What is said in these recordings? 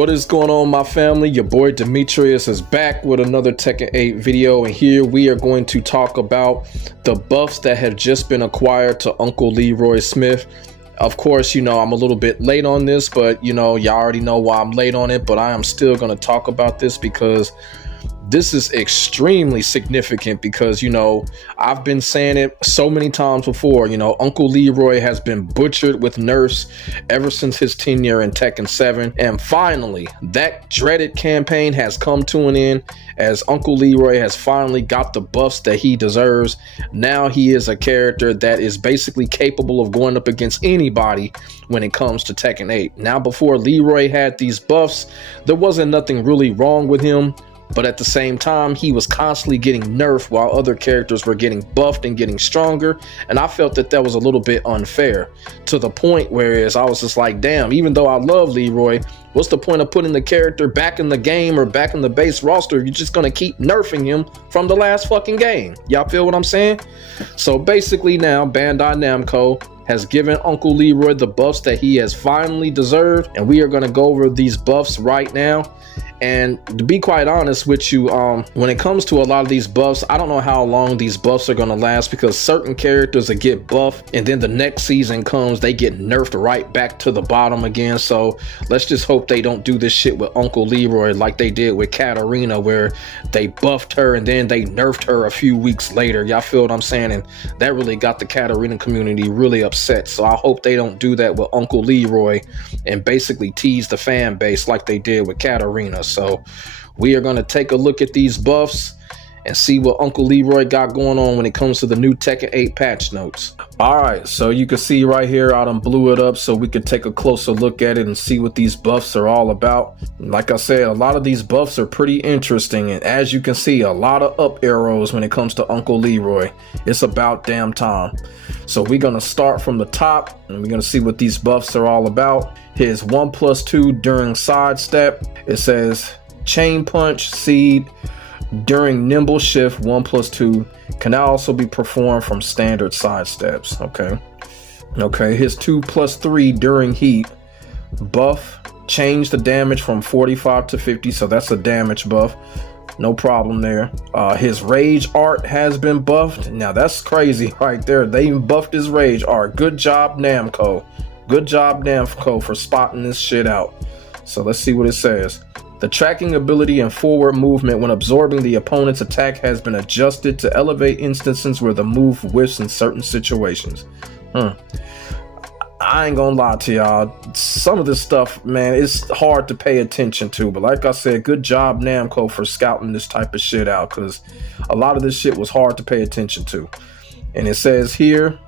What is going on, my family? Your boy Demetrius is back with another Tekken 8 video, and here we are going to talk about the buffs that have just been acquired to Uncle Leroy Smith. Of course, you know, I'm a little bit late on this, but you know, y'all already know why I'm late on it, but I am still going to talk about this because this is extremely significant because, you know, I've been saying it so many times before, you know, Uncle Leroy has been butchered with nerfs ever since his tenure in Tekken 7. And finally, that dreaded campaign has come to an end as Uncle Leroy has finally got the buffs that he deserves. Now he is a character that is basically capable of going up against anybody when it comes to Tekken 8. Now, before Leroy had these buffs, there wasn't nothing really wrong with him. But at the same time, he was constantly getting nerfed while other characters were getting buffed and getting stronger. And I felt that that was a little bit unfair, to the point whereas I was just like, damn, even though I love Leroy, what's the point of putting the character back in the game or back in the base roster if you're just going to keep nerfing him from the last fucking game? Y'all feel what I'm saying? So basically now Bandai Namco has given Uncle Leroy the buffs that he has finally deserved. And we are going to go over these buffs right now. And to be quite honest with you, when it comes to a lot of these buffs, I don't know how long these buffs are going to last, because certain characters that get buffed and then the next season comes, they get nerfed right back to the bottom again. So let's just hope they don't do this shit with Uncle Leroy like they did with Katarina, where they buffed her and then they nerfed her a few weeks later. Y'all feel what I'm saying? And that really got the Katarina community really upset. So I hope they don't do that with Uncle Leroy and basically tease the fan base like they did with Katarina. So we are going to take a look at these buffs and see what Uncle Leroy got going on when it comes to the new Tekken 8 patch notes. All right, so you can see right here, I done blew it up so we could take a closer look at it and see what these buffs are all about. Like I said, a lot of these buffs are pretty interesting, and as you can see, a lot of up arrows when it comes to Uncle Leroy. It's about damn time. So we're going to start from the top and we're going to see what these buffs are all about. His 1+2 during sidestep. It says chain punch, seed during nimble shift. 1+2 can now also be performed from standard sidesteps. Okay, his 2+3 during heat buff. Change the damage from 45 to 50, so that's a damage buff. No problem there. His rage art has been buffed. Now that's crazy right there. They even buffed his rage art. Good job, Namco. Good job, Namco, for spotting this shit out. So let's see what it says. The tracking ability and forward movement when absorbing the opponent's attack has been adjusted to elevate instances where the move whiffs in certain situations. I ain't gonna lie to y'all. Some of this stuff, man, it's hard to pay attention to. But like I said, good job, Namco, for scouting this type of shit out, because a lot of this shit was hard to pay attention to. And it says here,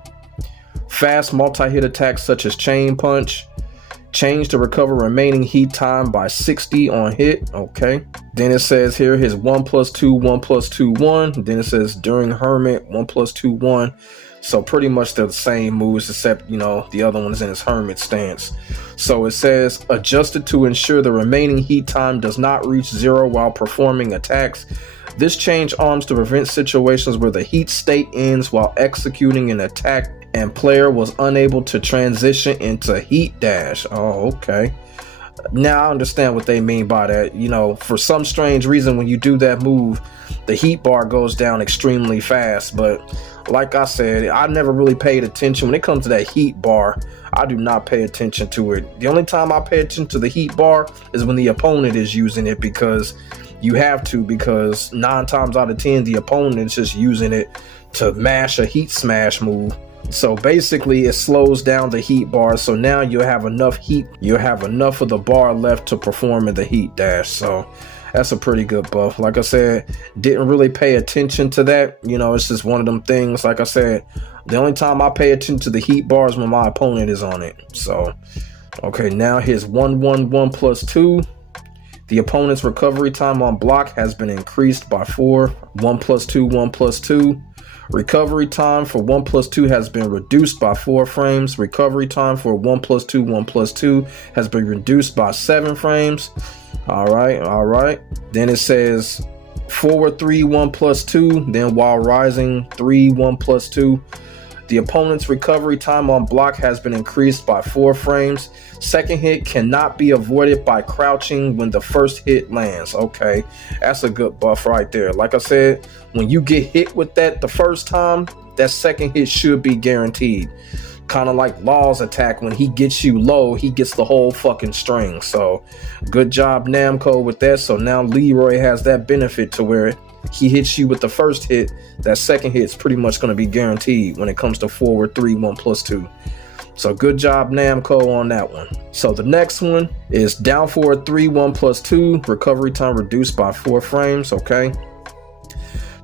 fast multi-hit attacks such as chain punch. Change to recover remaining heat time by 60 on hit. Okay. Then it says here his 1+2, 1+2, 1. Then it says during Hermit, 1+2, 1. So pretty much they're the same moves, except, you know, the other one is in his Hermit stance. So it says adjusted to ensure the remaining heat time does not reach 0 while performing attacks. This change arms to prevent situations where the heat state ends while executing an attack and player was unable to transition into heat dash. Oh, okay. Now I understand what they mean by that. You know, for some strange reason, when you do that move, the heat bar goes down extremely fast. But like I said, I never really paid attention. When it comes to that heat bar, I do not pay attention to it. The only time I pay attention to the heat bar is when the opponent is using it, because you have to, because 9 times out of 10, the opponent is just using it to mash a heat smash move. So basically it slows down the heat bar, so now you'll have enough heat, you'll have enough of the bar left to perform in the heat dash. So that's a pretty good buff. Like I said, didn't really pay attention to that. You know, it's just one of them things. Like I said, the only time I pay attention to the heat bar is when my opponent is on it. So okay, now his 1+2. The opponent's recovery time on block has been increased by 4. 1+2, 1+2. Recovery time for 1+2 has been reduced by 4 frames. Recovery time for 1+2, 1+2 has been reduced by 7 frames. All right. Then it says forward 3, 1+2. Then while rising 3, 1+2. The opponent's recovery time on block has been increased by 4 frames. Second hit cannot be avoided by crouching when the first hit lands. Okay, that's a good buff right there. Like I said, when you get hit with that the first time, that second hit should be guaranteed. Kind of like Law's attack, when he gets you low, he gets the whole fucking string. So good job Namco with that. So now Leroy has that benefit to where he hits you with the first hit, that second hit is pretty much going to be guaranteed when it comes to forward 3 1+2. So good job Namco on that one. So the next one is down forward 3 1+2, recovery time reduced by 4 frames. Okay,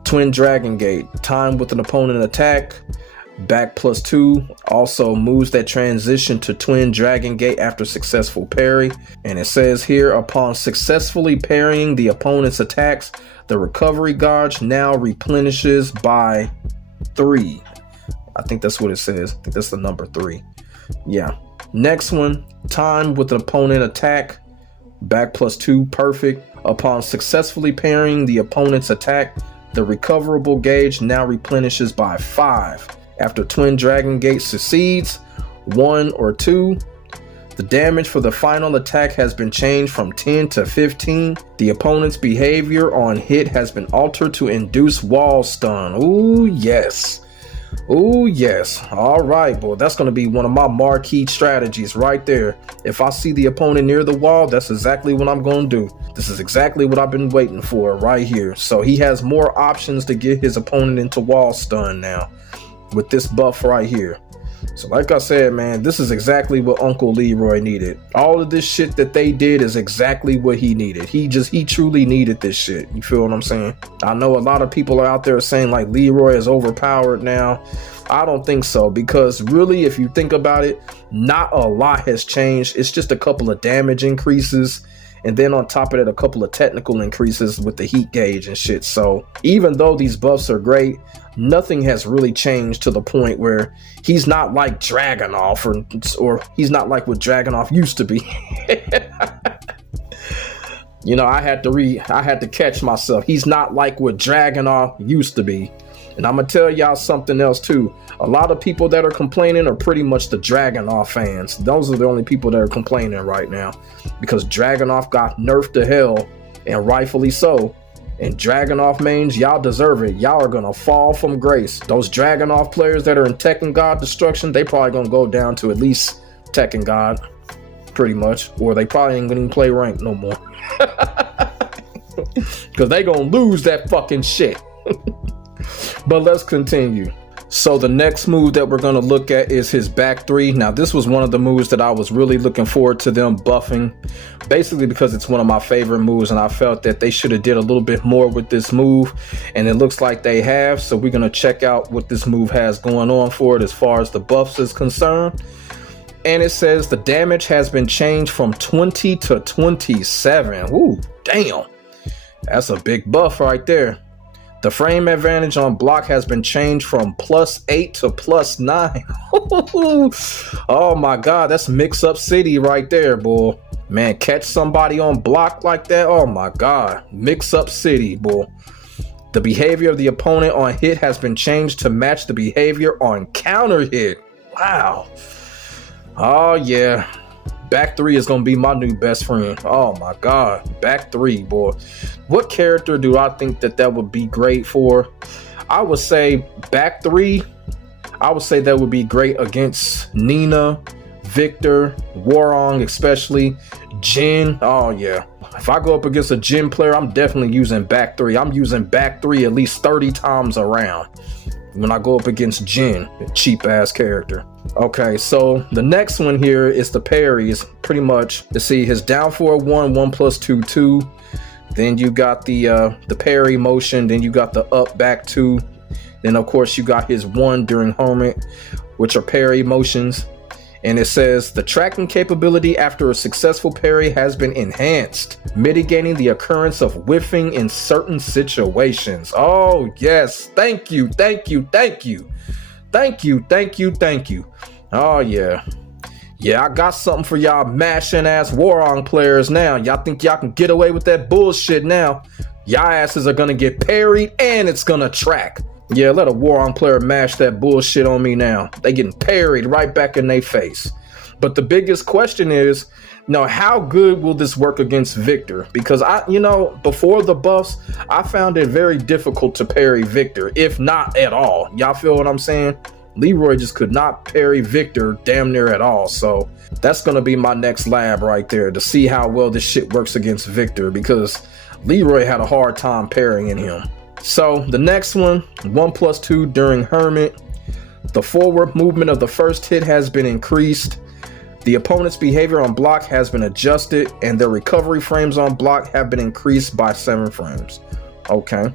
Twin Dragon Gate, time with an opponent attack, back +2, also moves that transition to Twin Dragon Gate after successful parry. And it says here, upon successfully parrying the opponent's attacks, the recovery gauge now replenishes by 3. I think that's what it says. I think that's the number 3. Yeah. Next one, time with an opponent attack, back +2, perfect. Upon successfully parrying the opponent's attack, the recoverable gauge now replenishes by 5. After Twin Dragon Gate succeeds, 1 or 2, the damage for the final attack has been changed from 10 to 15. The opponent's behavior on hit has been altered to induce wall stun. Ooh, yes. Ooh, yes. All right, boy. That's going to be one of my marquee strategies right there. If I see the opponent near the wall, that's exactly what I'm going to do. This is exactly what I've been waiting for right here. So he has more options to get his opponent into wall stun now with this buff right here. So like I said, man, this is exactly what Uncle Leroy needed. All of this shit that they did is exactly what he needed. He truly needed this shit. You feel what I'm saying? I know a lot of people are out there saying like Leroy is overpowered now. I don't think so, because really, if you think about it, not a lot has changed. It's just a couple of damage increases, and then on top of that, a couple of technical increases with the heat gauge and shit. So even though these buffs are great, nothing has really changed to the point where he's not like Dragunov, or he's not like what Dragunov used to be. You know, I had to catch myself. He's not like what Dragunov used to be. And I'm gonna tell y'all something else too. A lot of people that are complaining are pretty much the Dragunov fans. Those are the only people that are complaining right now, because Dragunov got nerfed to hell, and rightfully so. And Dragunov mains, y'all deserve it. Y'all are gonna fall from grace. Those Dragunov players that are in Tekken God Destruction, they probably gonna go down to at least Tekken God, pretty much, or they probably ain't gonna even play ranked no more, because they gonna lose that fucking shit. But let's continue. So the next move that we're going to look at is his back 3. Now this was one of the moves that I was really looking forward to them buffing, basically because it's one of my favorite moves, and I felt that they should have did a little bit more with this move, and it looks like they have. So we're going to check out what this move has going on for it as far as the buffs is concerned. And it says the damage has been changed from 20 to 27. Ooh, damn. That's a big buff right there. The frame advantage on block has been changed from +8 to +9. Oh my God, that's mix up city right there, boy. Man, catch somebody on block like that. Oh my God, mix up city, boy. The behavior of the opponent on hit has been changed to match the behavior on counter hit. Wow. Oh yeah. Back 3 is going to be my new best friend. Oh my God. Back 3, boy. What character do I think that would be great for? I would say back 3. I would say that would be great against Nina, Victor, Warong, especially Jin. Oh yeah. If I go up against a Jin player, I'm definitely using back 3. I'm using back 3 at least 30 times around when I go up against Jin, a cheap ass character. Okay, so the next one here is the parries. Pretty much, you see his down forward 1 1+2 2. Then you got the parry motion. Then you got the up back 2. Then of course you got his 1 during hermit, which are parry motions. And it says the tracking capability after a successful parry has been enhanced, mitigating the occurrence of whiffing in certain situations. Oh yes, thank you, thank you, thank you, thank you, thank you, thank you. Oh yeah, yeah, I got something for y'all mashing ass Warong players now. Y'all think y'all can get away with that bullshit now? Y'all asses are gonna get parried and it's gonna track. Yeah, let a War on player mash that bullshit on me now. They getting parried right back in their face. But the biggest question is, how good will this work against Victor? Because before the buffs, I found it very difficult to parry Victor, if not at all. Y'all feel what I'm saying? Leroy just could not parry Victor damn near at all. So that's going to be my next lab right there, to see how well this shit works against Victor, because Leroy had a hard time parrying him. So the next one, 1+2 during Hermit. The forward movement of the first hit has been increased. The opponent's behavior on block has been adjusted, and their recovery frames on block have been increased by 7 frames. Okay.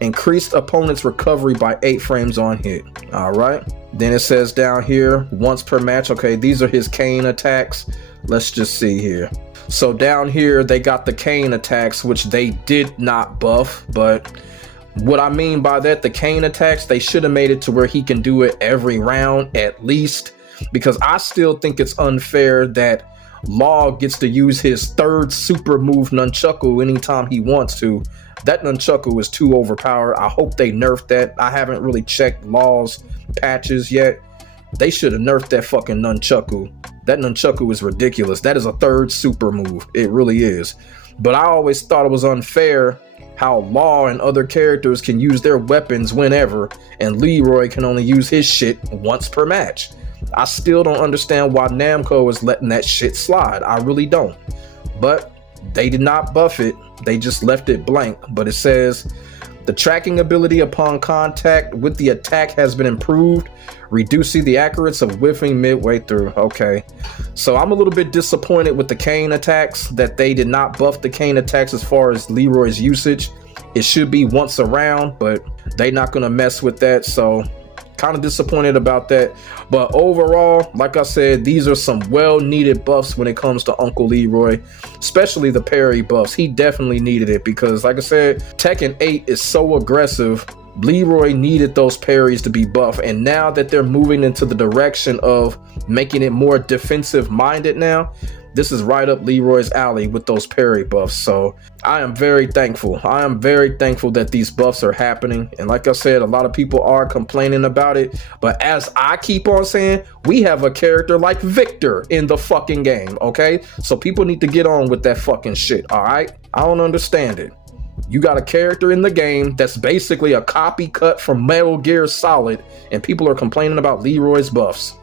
Increased opponent's recovery by 8 frames on hit. All right. Then it says down here, once per match. Okay, these are his cane attacks. Let's just see here. So down here, they got the cane attacks, which they did not buff. But what I mean by that, the cane attacks, they should have made it to where he can do it every round at least. Because I still think it's unfair that Law gets to use his third super move nunchaku anytime he wants to. That nunchaku is too overpowered. I hope they nerf that. I haven't really checked Law's patches yet. They should have nerfed that fucking nunchaku. That nunchaku is ridiculous. That is a third super move. It really is. But I always thought it was unfair how Law and other characters can use their weapons whenever, and Leroy can only use his shit once per match. I still don't understand why Namco is letting that shit slide. I really don't. But they did not buff it. They just left it blank. But it says the tracking ability upon contact with the attack has been improved, reducing the accuracy of whiffing midway through. Okay. So I'm a little bit disappointed with the cane attacks, that they did not buff the cane attacks as far as Leroy's usage. It should be once a round, but they're not going to mess with that. So kind of disappointed about that. But overall, like I said, these are some well-needed buffs when it comes to Uncle Leroy, especially the parry buffs. He definitely needed it because, like I said, Tekken 8 is so aggressive. Leroy needed those parries to be buffed, and now that they're moving into the direction of making it more defensive minded now, this is right up Leroy's alley with those parry buffs. So I am very thankful. I am very thankful that these buffs are happening. And like I said, a lot of people are complaining about it. But as I keep on saying, we have a character like Victor in the fucking game, okay? So people need to get on with that fucking shit, all right? I don't understand it. You got a character in the game that's basically a copy cut from Metal Gear Solid, and people are complaining about Leroy's buffs.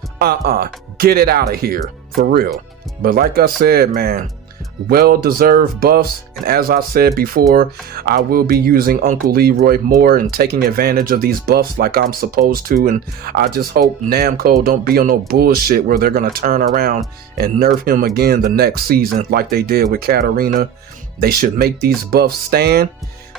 Get it out of here, for real. But like I said, man, well-deserved buffs. And as I said before, I will be using Uncle Leroy more and taking advantage of these buffs like I'm supposed to. And I just hope Namco don't be on no bullshit where they're going to turn around and nerf him again the next season like they did with Katarina. They should make these buffs stand.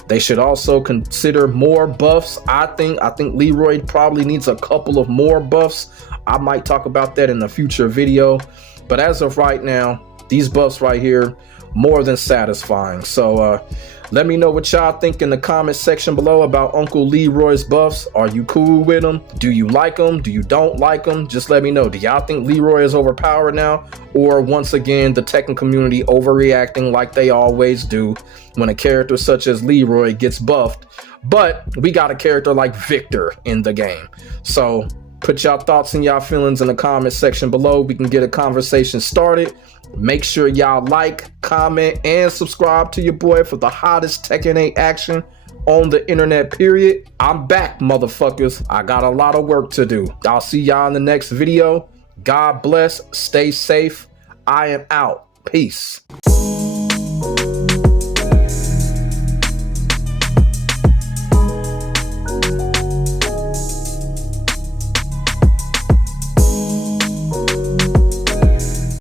They should also consider more buffs. I think Leroy probably needs a couple of more buffs. I might talk about that in a future video. But as of right now, these buffs right here, more than satisfying. So let me know what y'all think in the comment section below about Uncle Leroy's buffs. Are you cool with them? Do you like them? Do you don't like them? Just let me know. Do y'all think Leroy is overpowered now? Or once again, the Tekken community overreacting like they always do when a character such as Leroy gets buffed? But we got a character like Victor in the game. So put y'all thoughts and y'all feelings in the comment section below. We can get a conversation started. Make sure y'all like, comment, and subscribe to your boy for the hottest Tekken 8 action on the internet, period. I'm back, motherfuckers. I got a lot of work to do. I'll see y'all in the next video. God bless. Stay safe. I am out. Peace.